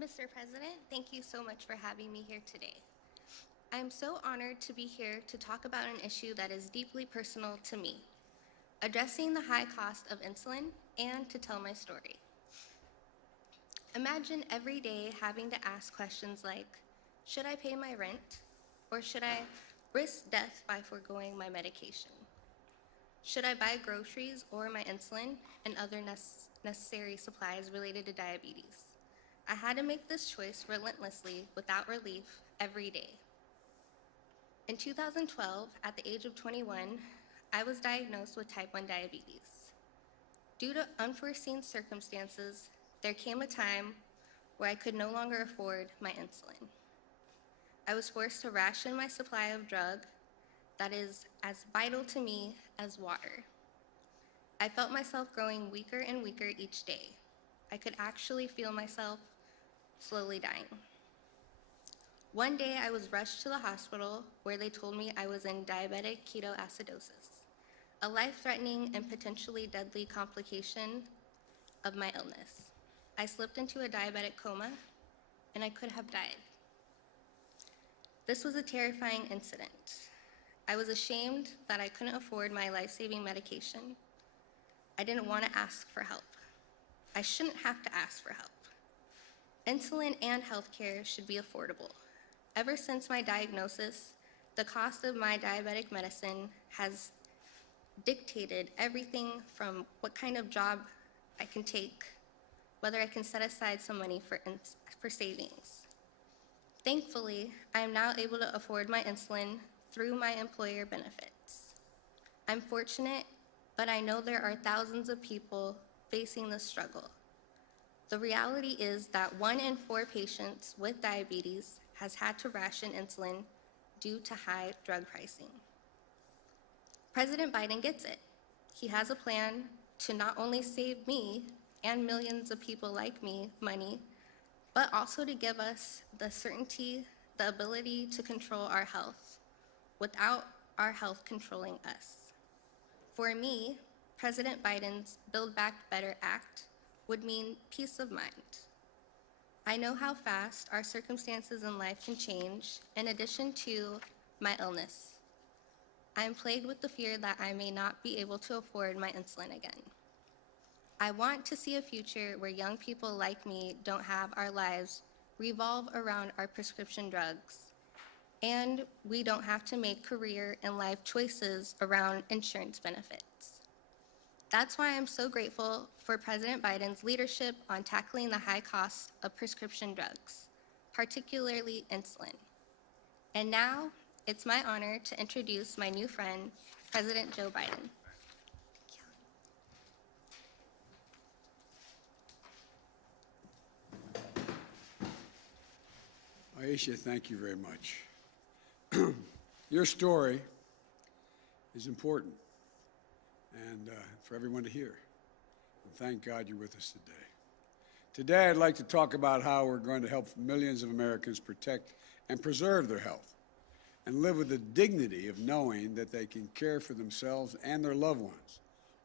Mr. President, thank you so much for having me here today. I am so honored to be here to talk about an issue that is deeply personal to me, addressing the high cost of insulin and to tell my story. Imagine every day having to ask questions like, should I pay my rent? Or should I risk death by foregoing my medication? Should I buy groceries or my insulin and other necessary supplies related to diabetes? I had to make this choice relentlessly without relief every day. In 2012, at the age of 21, I was diagnosed with type 1 diabetes. Due to unforeseen circumstances, there came a time where I could no longer afford my insulin. I was forced to ration my supply of drug that is as vital to me as water. I felt myself growing weaker and weaker each day. I could actually feel myself slowly dying. One day I was rushed to the hospital where they told me I was in diabetic ketoacidosis, a life-threatening and potentially deadly complication of my illness. I slipped into a diabetic coma and I could have died. This was a terrifying incident. I was ashamed that I couldn't afford my life-saving medication. I didn't want to ask for help. I shouldn't have to ask for help. Insulin and healthcare should be affordable. Ever since my diagnosis, the cost of my diabetic medicine has dictated everything from what kind of job I can take, whether I can set aside some money for savings. Thankfully, I am now able to afford my insulin through my employer benefits. I'm fortunate, but I know there are thousands of people facing this struggle. The reality is that 1 in 4 patients with diabetes has had to ration insulin due to high drug pricing. President Biden gets it. He has a plan to not only save me and millions of people like me money, but also to give us the certainty, the ability to control our health without our health controlling us. For me, President Biden's Build Back Better Act would mean peace of mind. I know how fast our circumstances in life can change in addition to my illness. I am plagued with the fear that I may not be able to afford my insulin again. I want to see a future where young people like me don't have our lives revolve around our prescription drugs, and we don't have to make career and life choices around insurance benefits. That's why I'm so grateful for President Biden's leadership on tackling the high cost of prescription drugs, particularly insulin. And now, it's my honor to introduce my new friend, President Joe Biden. Aisha, thank you very much. Your story is important and for everyone to hear. And thank God you're with us today. Today, I'd like to talk about how we're going to help millions of Americans protect and preserve their health and live with the dignity of knowing that they can care for themselves and their loved ones,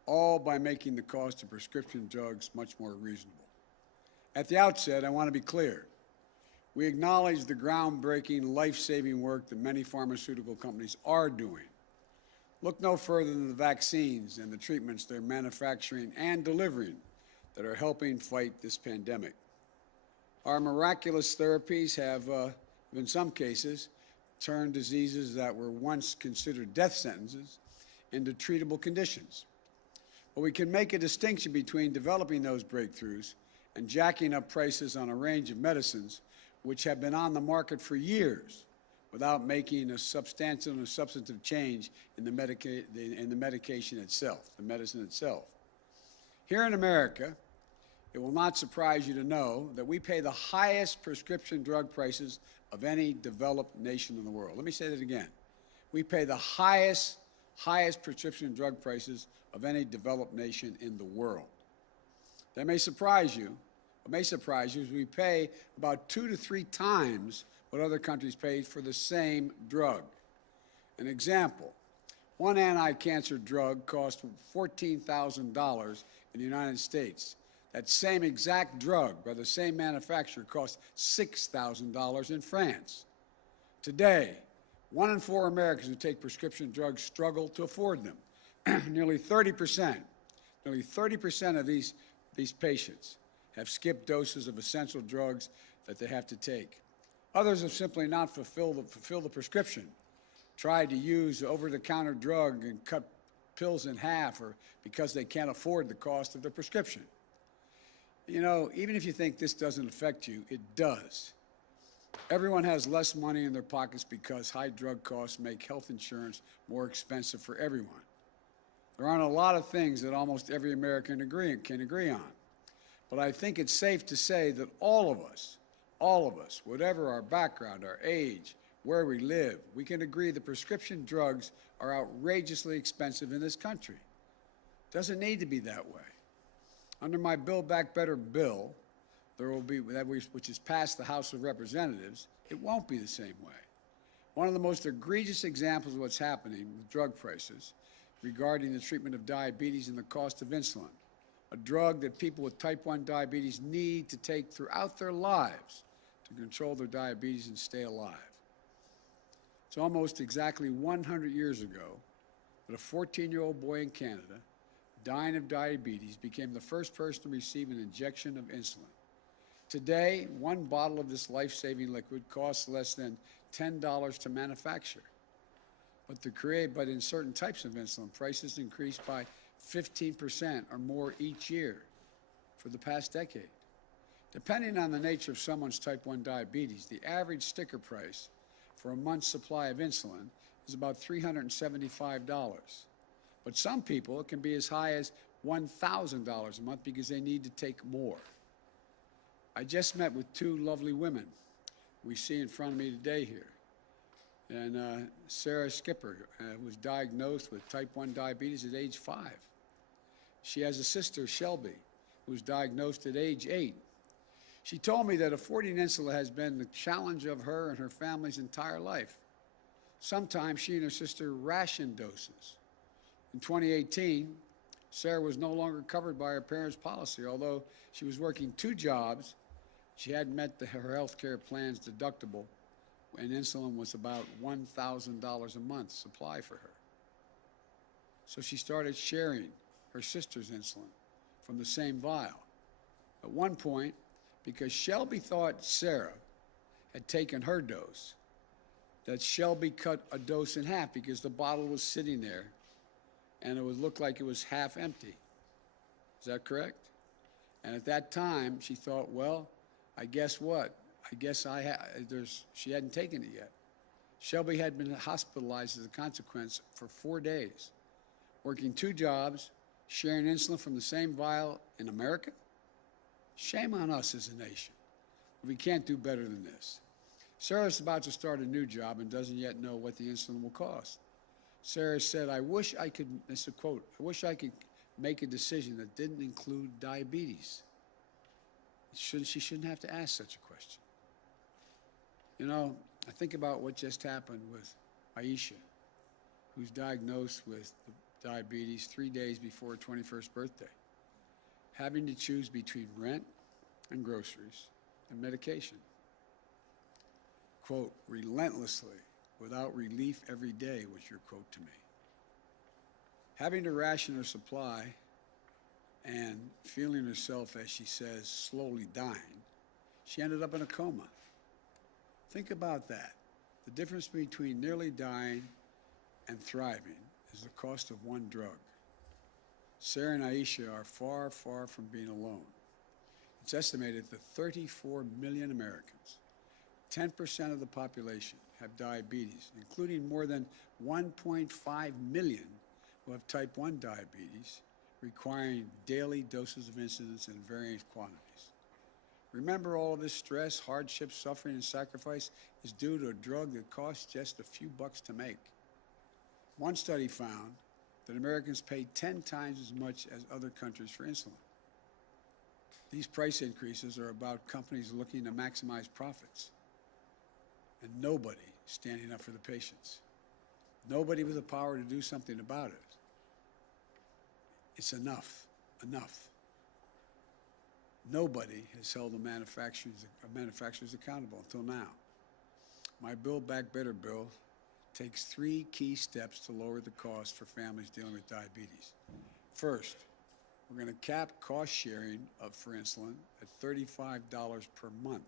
all by making the cost of prescription drugs much more reasonable. At the outset, I want to be clear. We acknowledge the groundbreaking, life-saving work that many pharmaceutical companies are doing. Look no further than the vaccines and the treatments they're manufacturing and delivering that are helping fight this pandemic. Our miraculous therapies have, in some cases, turned diseases that were once considered death sentences into treatable conditions. But we can make a distinction between developing those breakthroughs and jacking up prices on a range of medicines which have been on the market for years without making a substantial or substantive change in the medication itself, the medicine itself. Here in America, it will not surprise you to know that we pay the highest prescription drug prices of any developed nation in the world. Let me say that again. We pay the highest prescription drug prices of any developed nation in the world. That may surprise you. What may surprise you is we pay about 2 to 3 times what other countries pay for the same drug. An example, one anti-cancer drug costs $14,000 in the United States. That same exact drug by the same manufacturer costs $6,000 in France. Today, 1 in 4 Americans who take prescription drugs struggle to afford them. Nearly 30% of these patients have skipped doses of essential drugs that they have to take. Others have simply not fulfilled the prescription, tried to use over-the-counter drug and cut pills in half, or because they can't afford the cost of the prescription. You know, even if you think this doesn't affect you, it does. Everyone has less money in their pockets because high drug costs make health insurance more expensive for everyone. There aren't a lot of things that almost every American can agree on. But I think it's safe to say that all of us, whatever our background, our age, where we live, we can agree that prescription drugs are outrageously expensive in this country. It doesn't need to be that way. Under my Build Back Better bill, which is passed the House of Representatives, it won't be the same way. One of the most egregious examples of what's happening with drug prices regarding the treatment of diabetes and the cost of insulin, a drug that people with type 1 diabetes need to take throughout their lives to control their diabetes and stay alive. It's almost exactly 100 years ago that a 14-year-old boy in Canada, dying of diabetes, became the first person to receive an injection of insulin. Today, one bottle of this life-saving liquid costs less than $10 to manufacture. But in certain types of insulin, prices increased by 15% or more each year for the past decade. Depending on the nature of someone's type 1 diabetes, the average sticker price for a month's supply of insulin is about $375. But some people, it can be as high as $1,000 a month because they need to take more. I just met with 2 lovely women we see in front of me today here. And Sarah Skipper was diagnosed with type 1 diabetes at age 5. She has a sister, Shelby, who was diagnosed at age 8. She told me that affording insulin has been the challenge of her and her family's entire life. Sometimes she and her sister ration doses. In 2018, Sarah was no longer covered by her parents' policy. Although she was working 2 jobs, she hadn't met her health care plan's deductible, and insulin was about $1,000 a month supply for her. So she started sharing her sister's insulin from the same vial. At one point, because Shelby thought Sarah had taken her dose, that Shelby cut a dose in half because the bottle was sitting there and it would look like it was half empty. Is that correct? And at that time, she thought, well, I guess what? I guess she hadn't taken it yet. Shelby had been hospitalized as a consequence for 4 days, working 2 jobs, sharing insulin from the same vial in America. Shame on us as a nation. We can't do better than this. Sarah's about to start a new job and doesn't yet know what the insulin will cost. Sarah said, this is a quote, I wish I could make a decision that didn't include diabetes. She shouldn't have to ask such a question. You know, I think about what just happened with Aisha, who's diagnosed with diabetes 3 days before her 21st birthday, having to choose between rent and groceries and medication. Quote, relentlessly, without relief every day was your quote to me. Having to ration her supply and feeling herself, as she says, slowly dying, she ended up in a coma. Think about that. The difference between nearly dying and thriving is the cost of one drug. Sarah and Aisha are far, far from being alone. It's estimated that 34 million Americans, 10% of the population, have diabetes, including more than 1.5 million who have type 1 diabetes, requiring daily doses of insulin in varying quantities. Remember, all of this stress, hardship, suffering, and sacrifice is due to a drug that costs just a few bucks to make. One study found that Americans pay 10 times as much as other countries for insulin. These price increases are about companies looking to maximize profits, and nobody standing up for the patients. Nobody with the power to do something about it. It's enough, enough. Nobody has held the manufacturers accountable until now. My Build Back Better bill takes three key steps to lower the cost for families dealing with diabetes. First, we're going to cap cost sharing for insulin at $35 per month.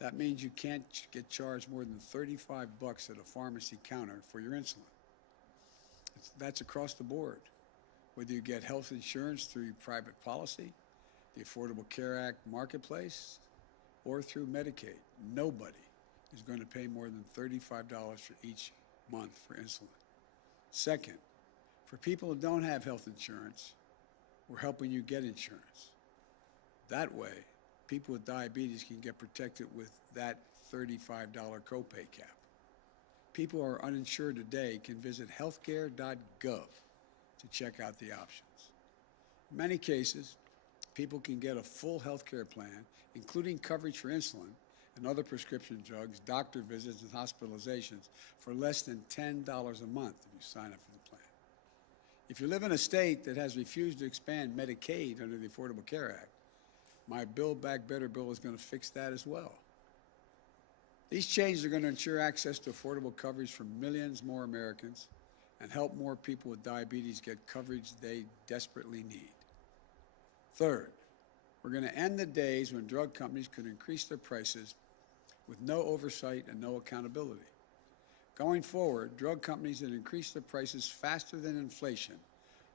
That means you can't get charged more than $35 at a pharmacy counter for your insulin. That's across the board. Whether you get health insurance through your private policy, the Affordable Care Act marketplace, or through Medicaid, nobody is going to pay more than $35 for each month for insulin. Second, for people who don't have health insurance, we're helping you get insurance. That way, people with diabetes can get protected with that $35 copay cap. People who are uninsured today can visit healthcare.gov to check out the options. In many cases, people can get a full health care plan, including coverage for insulin and other prescription drugs, doctor visits, and hospitalizations for less than $10 a month if you sign up for the plan. If you live in a state that has refused to expand Medicaid under the Affordable Care Act, my Build Back Better bill is going to fix that as well. These changes are going to ensure access to affordable coverage for millions more Americans and help more people with diabetes get coverage they desperately need. Third, we're going to end the days when drug companies could increase their prices with no oversight and no accountability. Going forward, drug companies that increase their prices faster than inflation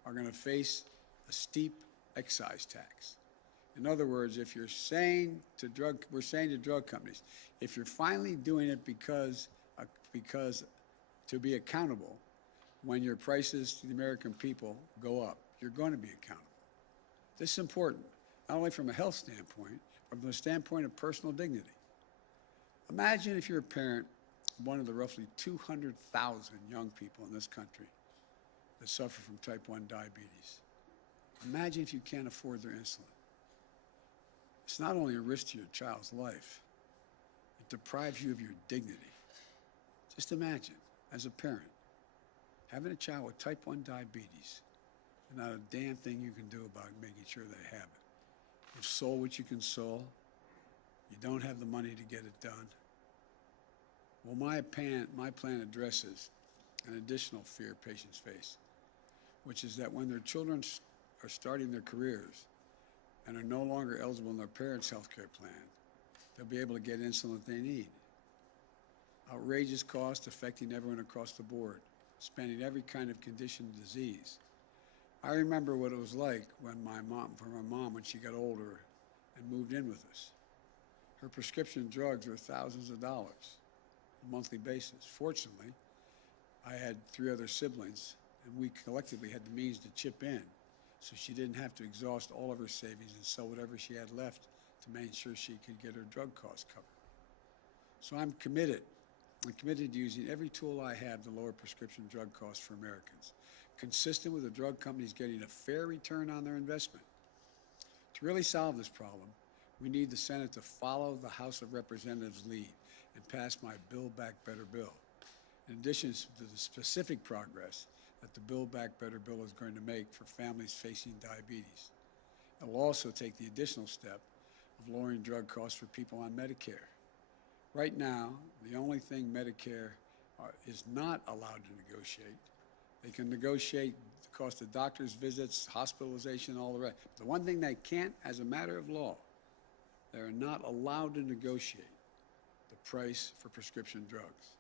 are going to face a steep excise tax. In other words, if you're saying to we're saying to drug companies, if you're finally doing it because to be accountable, when your prices to the American people go up, you're going to be accountable. This is important, not only from a health standpoint, but from the standpoint of personal dignity. Imagine if you're a parent of one of the roughly 200,000 young people in this country that suffer from type 1 diabetes. Imagine if you can't afford their insulin. It's not only a risk to your child's life, it deprives you of your dignity. Just imagine, as a parent, having a child with type 1 diabetes and not a damn thing you can do about making sure they have it. You've sold what you can sell. You don't have the money to get it done. Well, my plan addresses an additional fear patients face, which is that when their children are starting their careers and are no longer eligible in their parents' health care plan, they'll be able to get insulin that they need. Outrageous costs affecting everyone across the board, spanning every kind of condition and disease. I remember what it was like when my mom when she got older and moved in with us. Her prescription drugs were thousands of dollars on a monthly basis. Fortunately, I had 3 other siblings, and we collectively had the means to chip in, so she didn't have to exhaust all of her savings and sell whatever she had left to make sure she could get her drug costs covered. So I'm committed to using every tool I have to lower prescription drug costs for Americans, consistent with the drug companies getting a fair return on their investment. To really solve this problem, we need the Senate to follow the House of Representatives' lead and pass my Build Back Better bill, in addition to the specific progress that the Build Back Better bill is going to make for families facing diabetes. It will also take the additional step of lowering drug costs for people on Medicare. Right now, the only thing Medicare is not allowed to negotiate, they can negotiate the cost of doctor's visits, hospitalization, all the rest. The one thing they can't, as a matter of law, they are not allowed to negotiate the price for prescription drugs.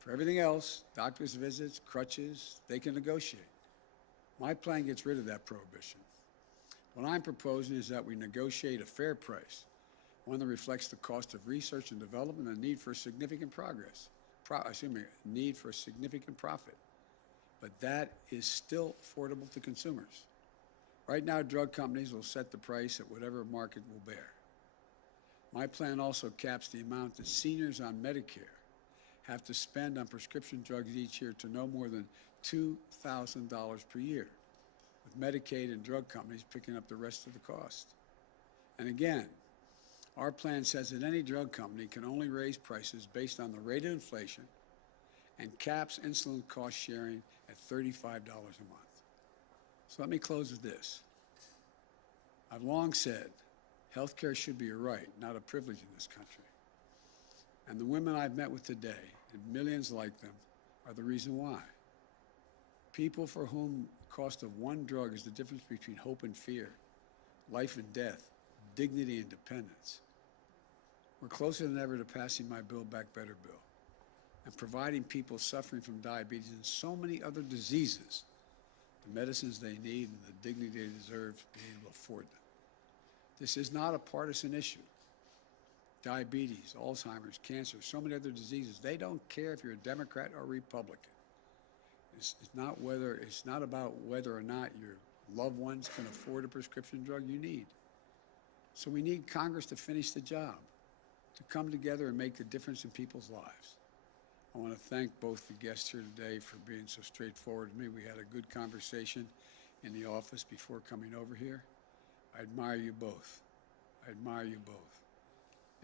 For everything else, doctor's visits, crutches, they can negotiate. My plan gets rid of that prohibition. What I'm proposing is that we negotiate a fair price, one that reflects the cost of research and development and the need for significant need for significant profit. But that is still affordable to consumers. Right now, drug companies will set the price at whatever market will bear. My plan also caps the amount that seniors on Medicare have to spend on prescription drugs each year to no more than $2,000 per year, with Medicaid and drug companies picking up the rest of the cost. And again, our plan says that any drug company can only raise prices based on the rate of inflation and caps insulin cost sharing at $35 a month. So let me close with this. I've long said health care should be a right, not a privilege in this country. And the women I've met with today, and millions like them, are the reason why. People for whom the cost of one drug is the difference between hope and fear, life and death, dignity and dependence. We're closer than ever to passing my Build Back Better bill and providing people suffering from diabetes and so many other diseases the medicines they need and the dignity they deserve to be able to afford them. This is not a partisan issue. Diabetes, Alzheimer's, cancer, so many other diseases, they don't care if you're a Democrat or Republican. It's not about whether or not your loved ones can afford a prescription drug you need. So we need Congress to finish the job, to come together and make the difference in people's lives. I want to thank both the guests here today for being so straightforward with me. We had a good conversation in the office before coming over here. I admire you both. I admire you both.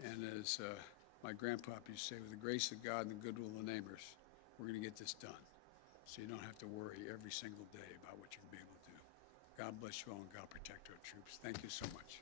And as my grandpa used to say, with the grace of God and the goodwill of the neighbors, we're going to get this done. So you don't have to worry every single day about what you'll be able to do. God bless you all and God protect our troops. Thank you so much.